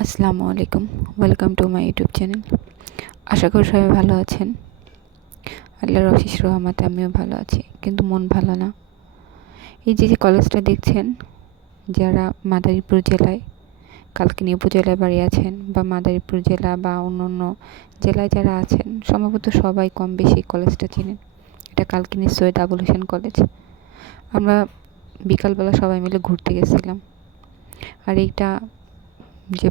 আসসালামু আলাইকুম, welcome to my YouTube channel. আশা করি সবাই ভালো আছেন। আল্লাহর অশেষ রহমতে আমিও ভালো আছি, কিন্তু মন ভালো না। এই যে কলেজটা দেখছেন, যারা মাদারীপুর জেলায় কালকিনি উপজেলায় বাড়ি আছেন বা মাদারীপুর জেলা বা অন্য জেলায় যারা আছেন, সম্ভবত সবাই কম বেশি কলেজটা চেনেন। এটা কালকিনি সৈয়দ আবুল হোসেন কলেজ। আমরা বিকালবেলা সবাই মিলে ঘুরতে গেছিলাম। আর এইটা যে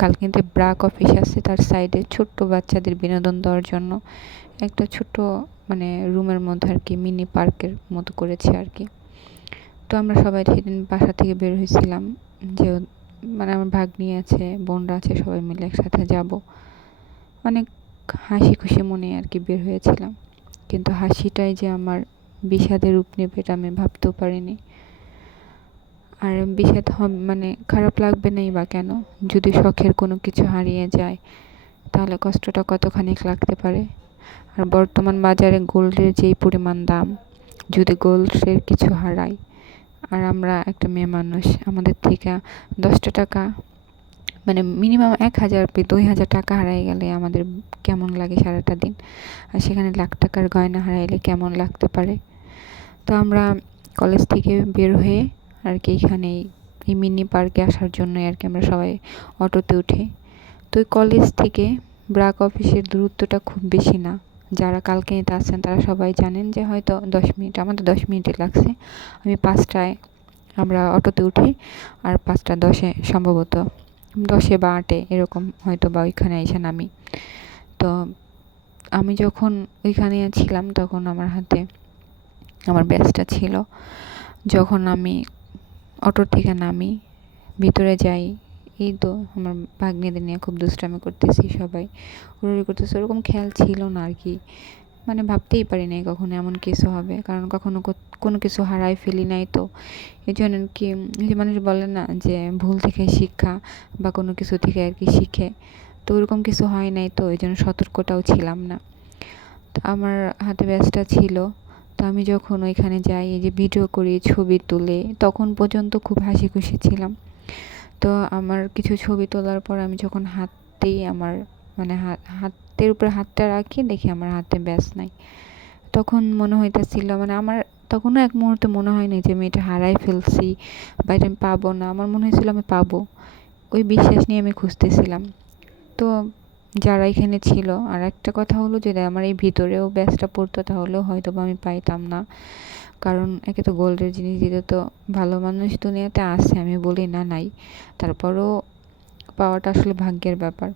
কালকিনিতে ব্রাক অফিস আছে, তার সাইডে ছোট্ট বাচ্চাদের বিনোদন দেওয়ার জন্য একটা ছোট্ট রুমের মধ্যে আর কি মিনি পার্কের মতো করেছে আর কি। তো আমরা সবাই সেদিন বাসা থেকে বের হয়েছিলাম যে আমার ভাগ্নি আছে, বোনরা আছে, সবাই মিলে একসাথে যাব। অনেক হাসি খুশি মনে আর কি বের হয়েছিলাম, কিন্তু হাসিটাই যে আমার বিষাদের রূপ নেবে এটা আমি ভাবতেও পারিনি। আর বিষাদ খারাপ লাগবে নাই বা কেন, যদি শখের কোনো কিছু হারিয়ে যায় তাহলে কষ্টটা কতখানি লাগতে পারে। আর বর্তমান বাজারে গোল্ডের যেই পরিমাণ দাম, যদি গোল্ডের কিছু হারাই, আর আমরা একটা মেয়ে মানুষ, আমাদের থেকে 10টা টাকা মিনিমাম 1,000 2,000 টাকা হারাই গেলে আমাদের কেমন লাগে সারাটা দিন, আর সেখানে লাখ টাকার গয়না হারাইলে কেমন লাগতে পারে। তো আমরা কলেজ থেকে বের হয়ে আর কি এখানে এই মিনি পার্কে আসার জন্য আর কি আমরা সবাই অটোতে উঠি। তো ওই কলেজ থেকে ব্রাক অফিসের দূরত্বটা খুব বেশি না। যারা কালকিনিতে আছেন তারা সবাই জানেন যে হয়তো 10 মিনিট, আমাদের 10 মিনিটই লাগছে। আমি 5টায় আমরা অটোতে উঠি, আর 5টা 10-এ সম্ভবত 10-এ বা 8-এ এরকম হয়তো বা ওইখানে এসে নামি। তো আমি যখন ওইখানে ছিলাম তখন আমার হাতে আমার ব্যাগটা ছিল। যখন আমি অটো থেকে নামি, ভিতরে যাই, এই তো আমার ভাগ্নিদের নিয়ে খুব দুষ্টামি করতেছি, সবাই হুড়োহুড়ি করতেছে। ওরকম খেয়াল ছিল না আর কি, ভাবতেই পারি নাই কখনো এমন কিছু হবে, কারণ কখনো কোনো কিছু হারাই ফেলি নাই। তো এই জন্য কি, যে মানুষ বলে না যে ভুল থেকে শিক্ষা বা কোনো কিছু থেকে আর কি শিখে, তো ওরকম কিছু হয় নাই। তো এই জন্য সতর্কটাও ছিলাম না। তো আমার হাতে ব্যাগটা ছিল। তো আমি যখন ওইখানে যাই, এই যে ভিডিও করি, ছবি তুলে, তখন পর্যন্ত খুব হাসি খুশি ছিলাম। তো আমার কিছু ছবি তোলার পর আমি যখন হাতেই আমার হাতের উপরে হাতটা রাখি, দেখি আমার হাতে ব্যাস নাই। তখন মনে হইতেছিল আমার তখনও এক মুহূর্তে মনে হয়নি যে আমি এটা হারাই ফেলছি বা এটা আমি পাবো না। আমার মনে হয়েছিল আমি পাবো। ওই বিশ্বাস নিয়ে আমি খুঁজতেছিলাম। তো যারা এখানে ছিল, আর একটা কথা হলো, যদি আমার এই ভিতরেও ব্যাসটা পড়তো তাহলেও হয়তো বা আমি পাইতাম না। কারণ একে তো গোল্ডের জিনিস দিতে তো ভালো মানুষ দুনিয়াতে আছে, আমি বলি না নাই। তারপরেও পাওয়াটা আসলে ভাগ্যের ব্যাপার,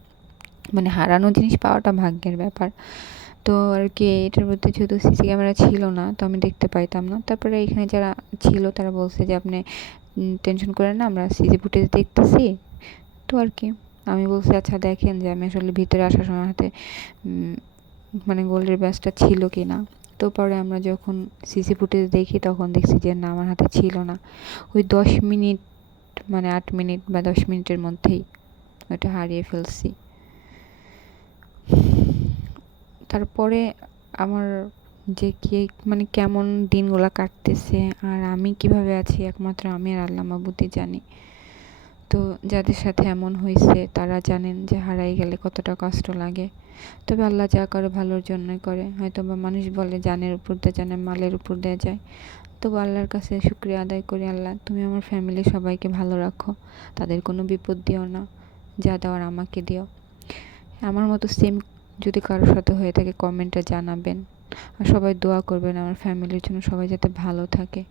হারানো জিনিস পাওয়াটা ভাগ্যের ব্যাপার। তো আর কি এটার মধ্যে যেহেতু সিসি ক্যামেরা ছিল না, তো আমি দেখতে পাইতাম না। তারপরে এখানে যারা ছিল তারা বলছে যে আপনি টেনশন করেন না, আমরা সিসি ফুটেজ দেখতেছি। তো আর কি আমি বলছি আচ্ছা দেখেন যে আমি আসলে ভিতরে আসার সময় হাতে গোল্ডের ব্যাসটা ছিল কি না। তো পরে আমরা যখন সিসি ফুটেজ দেখি তখন দেখছি যে না, আমার হাতে ছিল না। ওই 10 মিনিট 8 মিনিট বা 10 মিনিটের মধ্যেই ওটা হারিয়ে ফেলছি। তারপরে আমার যে কি কেমন দিনগুলা কাটতেছে আর আমি কিভাবে আছি, একমাত্র আমি আর আল্লাহ মাবুদই জানি। তো যাদের সাথে এমন হয়েছে তারা জানেন যে হারাই গেলে কতটা কষ্ট লাগে। তবে আল্লাহ যা করে ভালোর জন্যই করে। হয়তো বা মানুষ বলে জানের উপর দিয়ে জানে, মালের উপর দিয়ে যায়। তবু আল্লাহর কাছে শুকরিয়া আদায় করি, আল্লাহ তুমি আমার ফ্যামিলির সবাইকে ভালো রাখো, তাদের কোনো বিপদ দিও না, যা দেওয়ার আমাকে দিও। আমার মতো সেম যদি কারোর সাথে হয়ে থাকে কমেন্টে জানাবেন, আর সবাই দোয়া করবেন আমার ফ্যামিলির জন্য, সবাই যাতে ভালো থাকে।